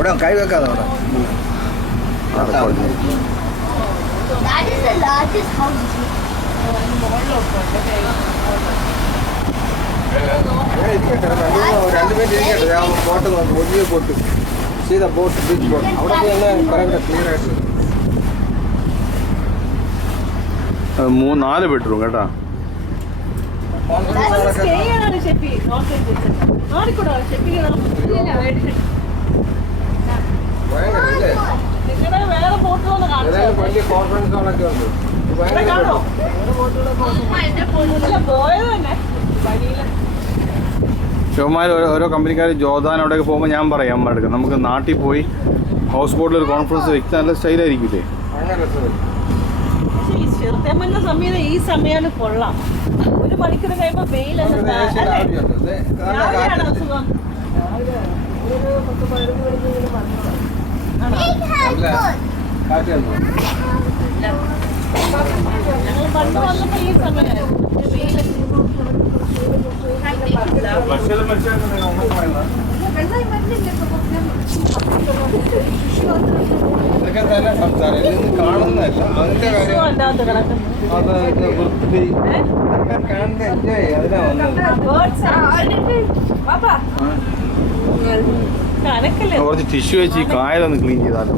അവിടെ കൈ വെക്കാതെ അവിടെ. That is the largest house. രണ്ടുപേരും ഇരിക്കട്ടെ. ഞാൻ ബോട്ട് നോക്കും. വലിയ ബോട്ട് ചെയ്ത ബോട്ട് ബീച്ച് ബോട്ട് അവിടെ പോയി കുറെ കൂടെ ക്ലിയർ ആയിട്ട്. 4 ബെഡ്റൂം കേട്ടാ. വലിയ കോൺഫറൻസ് ഹോളൊക്കെ ഉണ്ട്. ശിവന്മാർ ഓരോ കമ്പനിക്കാർ ജോധാൻ അവിടെയൊക്കെ പോകുമ്പോൾ ഞാൻ പറയാം അമ്മ എടുക്കാം, നമുക്ക് നാട്ടിൽ പോയി ഹൗസ് ബോട്ടിൽ ഒരു കോൺഫറൻസ് വെച്ചാൽ നല്ല സ്റ്റൈലായിരിക്കില്ലേ. സമയത്ത് ഈ സമയം കൊള്ളാം. 1 മണിക്കൂർ കഴിയുമ്പോൾ വെയിലല്ല കാറ്റ് ഞങ്ങൾ പണ്ട് വന്നപ്പോ ഈ സമയമായിരുന്നു ഇതൊക്കെ തന്നെ സംസാരം. ഇതൊന്നും കാണുന്നതല്ല. അതിന്റെ കാര്യം അത് വൃത്തി കാണുന്ന എൻജോയ് അതിനാ വന്നത്. കുറച്ച് ടിഷ്യൂ വെച്ച് ഈ കായലൊന്ന് ക്ലീൻ ചെയ്താലോ.